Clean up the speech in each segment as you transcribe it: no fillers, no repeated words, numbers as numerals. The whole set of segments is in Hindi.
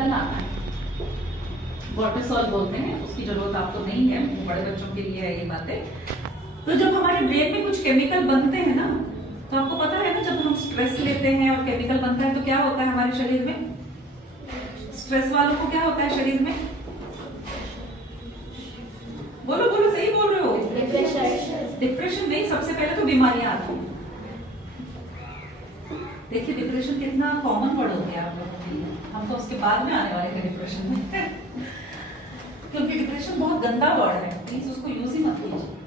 केमिकल आना है, कॉर्टिसोल बोलते हैं, उसकी जरूरत आपको नहीं है, बड़े बच्चों के लिए है ये बातें। तो जब हमारे ब्रेन में कुछ केमिकल बनते हैं ना, तो आपको पता है ना, जब हम स्ट्रेस लेते हैं और केमिकल बनता है तो क्या होता है हमारे शरीर में? स्ट्रेस वालों को क्या होता है शरीर में? बोलो बोलो, सही बोल रहे हो। डिप्रेशन नहीं, सबसे पहले तो बीमारियां आती हैं। देखिए डिप्रेशन कितना कॉमन वर्ड हो गया आप लोगों के लिए, हम तो उसके बाद में आने वाले थे डिप्रेशन में क्योंकि डिप्रेशन बहुत गंदा वर्ड है, प्लीज उसको यूज ही मत कीजिए।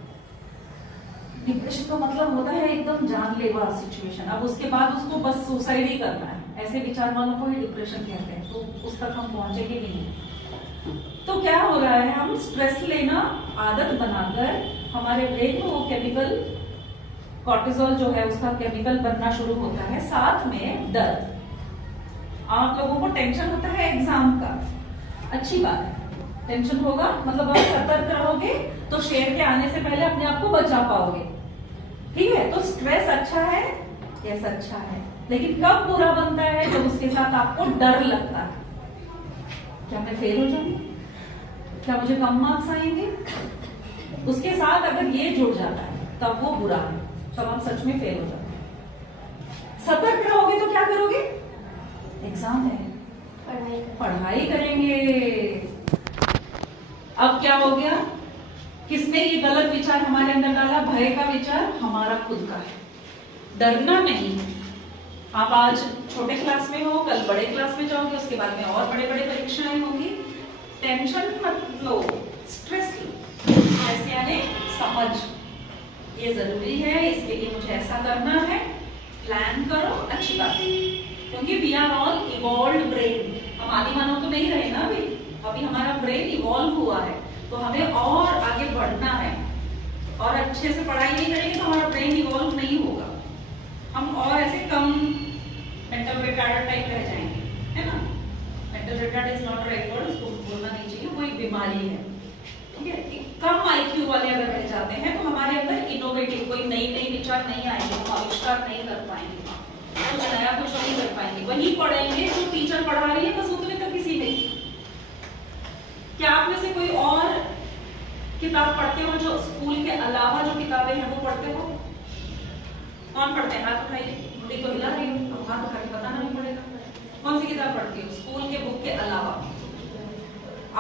डिप्रेशन का मतलब होता है एकदम जानलेवा सिचुएशन, अब उसके बाद उसको बस सुसाइड ही करना है, ऐसे विचार वालों को ही डिप्रेशन कहते हैं, तो उस तक हम पहुंचेंगे भी नहीं। तो क्या हो रहा है, हम स्ट्रेस लेना आदत बनाकर हमारे ब्रेन में वो केमिकल कॉर्टिसोल जो है उसका केमिकल बनना शुरू होता है, साथ में दर्द। आप लोगों को टेंशन होता है एग्जाम का, अच्छी बात है, टेंशन होगा मतलब आप सतर्क रहोगे तो शेर के आने से पहले अपने आप को बचा पाओगे, ठीक है। तो स्ट्रेस अच्छा है, यस अच्छा है, लेकिन कब बुरा बनता है? जब उसके साथ आपको डर लगता है, क्या मैं फेल हो जाऊंगी, क्या मुझे कम मार्क्स आएंगे, उसके साथ अगर ये जुड़ जाता है तब वो बुरा है, तब आप सच में फेल हो जाते हैं। सतर्क रहोगे तो क्या करोगे? एग्जाम है, पढ़ाई करेंगे। अब क्या हो गया, किसने ये गलत विचार हमारे अंदर डाला? भय का विचार हमारा खुद का है, डरना नहीं। आप आज छोटे क्लास में हो, कल बड़े क्लास में जाओगे, उसके बाद में और बड़े बड़े परीक्षाएं होंगी, टेंशन मत लो, स्ट्रेस लो, ऐसे यानी समझ, ये जरूरी है, इसके लिए मुझे ऐसा करना है, प्लान करो, अच्छी बात है, क्योंकि we are all evolved brain, हम आदि मानव तो नहीं रहे ना अभी हमारा ब्रेन इवॉल्व हुआ है, तो हमें और आगे बढ़ना है, और अच्छे से पढ़ाई नहीं करेंगे तो हमारा ब्रेन इवॉल्व नहीं होगा, हम और ऐसे कम मेंटल रिटार्ड टाइप रह जाएंगे, है ना। Mental retard is not right word, उसको बोलना नहीं चाहिए, वो एक बीमारी है, ठीक है। कम आईक्यू वाले अगर रह जाते हैं तो हमारे अंदर इनोवेटिव कोई नई नई विचार नहीं आएंगे, हम आविष्कार नहीं कर पाएंगे, कुछ नया कुछ नहीं कर पाएंगे, वही पढ़ेंगे जो टीचर पढ़ा रही है, बस उतने तक ही सीमित। क्या आप में से कोई और किताब पढ़ते हो जो स्कूल के अलावा जो किताबें हैं वो पढ़ते हो? कौन पढ़ते हैं? हाथ उठाइए, मुझे तो हिला रही हूँ, हाथ उठा के बताना नहीं पड़ेगा। कौन सी किताब पढ़ती हो स्कूल के बुक के अलावा?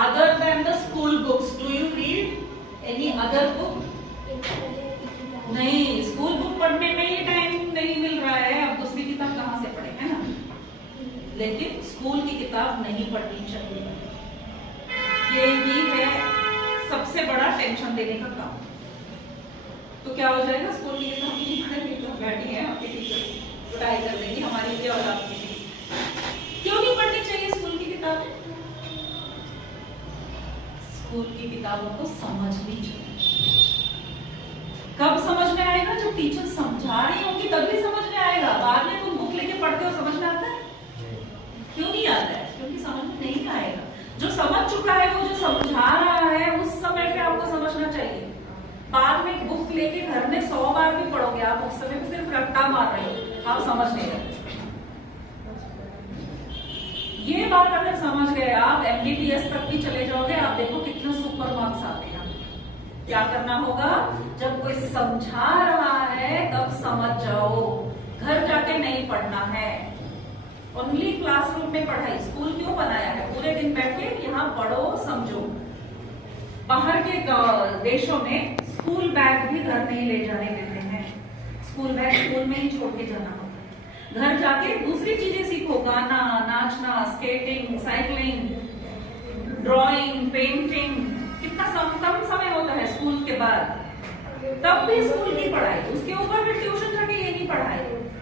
Other than the school books, do you read any other book? नहीं, स्कूल बुक पढ़ने में ही टाइम नहीं मिल रहा है, अब दूसरी किताब कहाँ से पढ़े, है ना। लेकिन स्कूल की किताब नहीं पढ़नी चाहिए, ये ही है सबसे बड़ा टेंशन देने का काम। तो क्या हो जाएगा, स्कूल की किताब नहीं पढ़ेंगे तो बैठी है आपकी टीचर पढ़ाई कर देंगी हमारी लिए और आपकी लिए। क्यों नहीं पढ़नी चाहिए स्कूल की किताबें? स्कूल की किताबों को समझनी चाहिए। कब समझ में आएगा? जब टीचर समझा रही होगी तभी समझ में आएगा, बाद में तुम बुक लेके पढ़ते हो समझ में आता है? क्यों नहीं आता है? क्योंकि समझ में नहीं आएगा। जो समझ चुका है, वो जो समझा रहा है, उस समय पे आपको समझना चाहिए। बाद में बुक लेके घर में 100 बार भी पढ़ोगे, आप उस समय पे सिर्फ रट्टा मार रहे हो, आप समझ नहीं रहे। ये बात अगर समझ गए आप, MBBS तक भी चले जाओगे, आप देखो कितने सुपर मार्क्स आते हैं। क्या करना होगा? जब कोई समझा रहा है तब समझ जाओ, घर जाके नहीं पढ़ना है। ओनली क्लासरूम में पढ़ाई, स्कूल क्यों बनाया है? पूरे दिन बैठ के यहाँ पढ़ो समझो। बाहर के देशों में स्कूल बैग भी घर नहीं ले जाने देते हैं, स्कूल बैग स्कूल में ही छोड़ के जाना होता है। घर जाके दूसरी चीजें सीखो, गाना, नाचना, स्केटिंग, साइकिलिंग, ड्राइंग, पेंटिंग। कितना कम समय होता है स्कूल के बाद, तब भी स्कूल की पढ़ाई, उसके ऊपर भी ट्यूशन जाके ये नहीं पढ़ाई,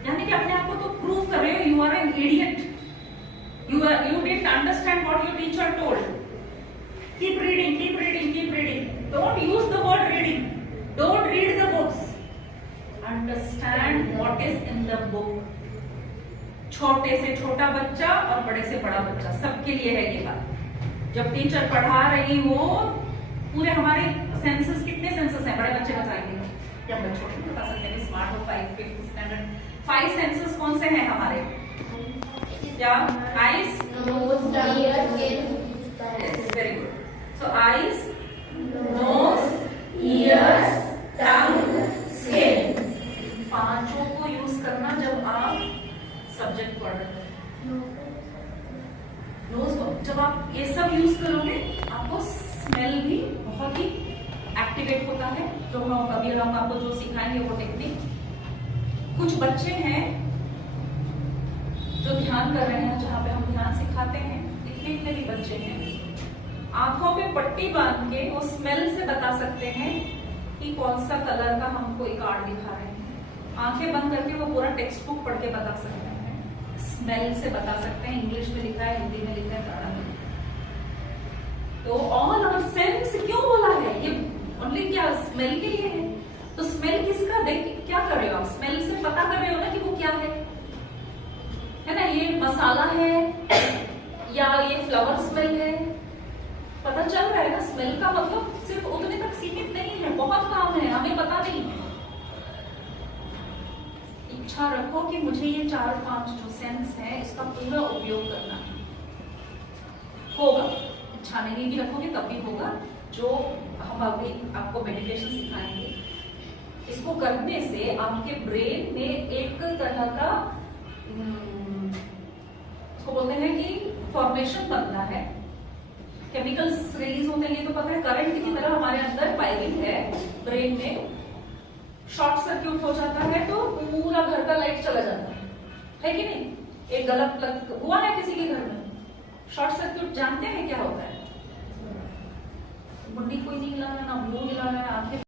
यानी कि अपने आप को तो प्रूव कर रहे हो you are an idiot, you didn't understand what your teacher told. Keep reading, keep reading, keep reading, don't use the word reading, don't read the books, understand what is in the book. छोटे से छोटा बच्चा और बड़े से बड़ा बच्चा, सबके लिए है ये बात। जब टीचर पढ़ा रही हो, पूरे हमारे सेंसेस, कितने सेंसेस हैं? बड़े बच्चे बताएंगे, जब बच्चों को बता सकते हैं स्मार्ट हो, 5th स्टैंडर्ड। 5 सेंसेस कौन से हैं हमारे? क्या? Eyes, nose, ear, chin. Very good. So eyes, nose, ears, tongue, skin. पांचों को यूज करना जब आप सब्जेक्ट पढ़ रहे हो. नोज को जब आप ये सब यूज करोगे आपको स्मेल भी बहुत ही एक्टिवेट होता है. जो हम अभी हम आपको जो सिखाएंगे वो टेक्निक. कुछ बच्चे हैं जो ध्यान कर रहे हैं, जहाँ पे हम ध्यान सिखाते हैं, इतने भी बच्चे हैं आंखों पे पट्टी बांध के वो स्मेल से बता सकते हैं कि कौन सा कलर का हमको एक कार्ड दिखा रहे हैं. आंखें बंद करके वो पूरा टेक्स्ट बुक पढ़ के बता सकते हैं. स्मेल से बता सकते हैं. इंग्लिश में लिखा है, हिंदी में लिखा है, कन्नड़ा में लिखा है. तो ऑल आवर सेंस क्यों बोला है? ये ओनली क्या स्मेल के लिए है? तो स्मेल किसका? देख क्या कर रहे हो आप? स्मेल से पता कर रहे हो ना कि वो क्या है ना? ये मसाला है या ये फ्लावर स्मेल है? पता चल रहा है ना? स्मेल का मतलब सिर्फ उतने तक सीमित नहीं है, बहुत काम है, हमें पता नहीं है. इच्छा रखो कि मुझे ये 4-5 जो सेंस है इसका पूरा उपयोग करना है. होगा. इच्छा नहीं भी रखोगे तब भी होगा. जो हम अभी आपको मेडिटेशन सिखाएंगे, इसको करने से आपके ब्रेन में एक तरह का इसको बोलते हैं कि फॉर्मेशन बनता है. केमिकल्स रिलीज होते हैं, ये तो पता है. करंट की तरह हमारे अंदर वायरिंग है ब्रेन में. शॉर्ट सर्क्यूट हो जाता है तो पूरा घर का लाइट चला जाता है कि नहीं? एक गलत हुआ है किसी के घर में शॉर्ट सर्क्यूट? जानते हैं क्या होता है? मुंडी कोई नहीं हिला रहा, ना मुंह हिला रहा है, आंखें